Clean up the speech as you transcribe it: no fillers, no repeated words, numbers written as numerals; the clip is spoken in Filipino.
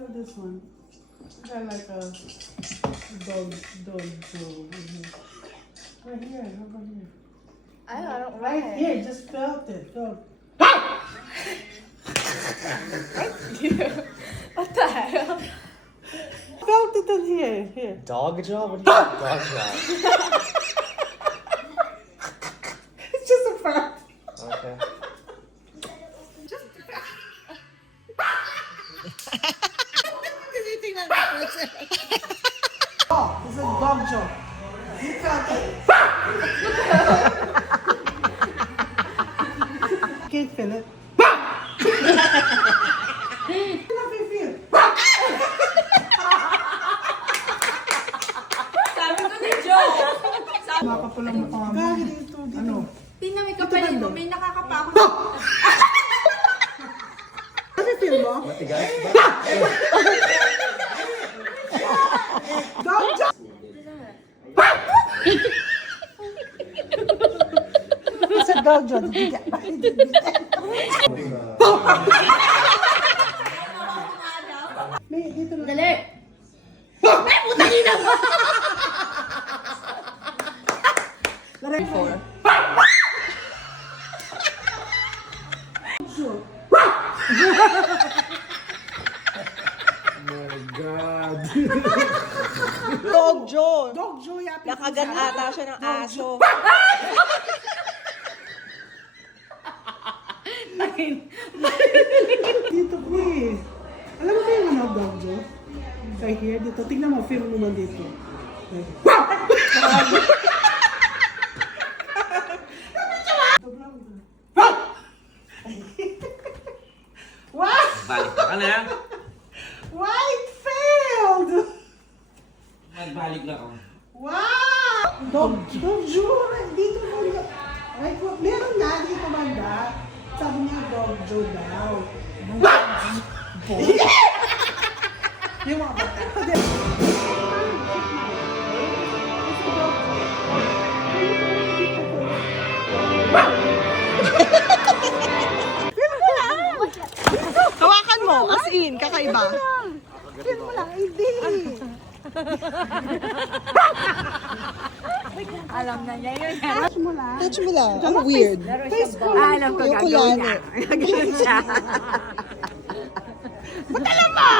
So this one. Got like a dog show. Right here, how about here? I don't Right like here, just felt it. Felt. What the hell? Felt it in here. Here. Dog jaw? What do you mean dog jaw? It's just a fact. Okay. Oh, it's a dog jaw. You felt it? Can't feel it. Nothing feel. Sabi ko ni Joe. Makapulang mukha mo. Gagi dito. Ano? Tingnan mo kapalit mo, may nakakapa ako. Ano feel mo? Matigas ba? Dog jaw! It's a dog jaw. May dito na. Dali! Ay, putang ina mo! Before. Dog jaw. Dog jaw yapi. Nakagat ata siya ng aso. Dito po eh. Alam mo ba yung ano, dog jaw? Right here, dito. Tingnan mo, film naman dito. What? Balik na ka na. Why it failed? Magbalik na ako. Wow! Dog jaw. Dito mo. Right, meron na dito banda. Sabi niya dog jaw daw. Yung mga bata. Hawakan mo, as in, kakaiba. Feel mo lang, hindi. Alam na niya yun. Touch mo lang. Touch mo lang, ang weird. Face ko. Alam ko Ayoko gagawin yan niya. eh. Gagawin siya. Ba't alam mo?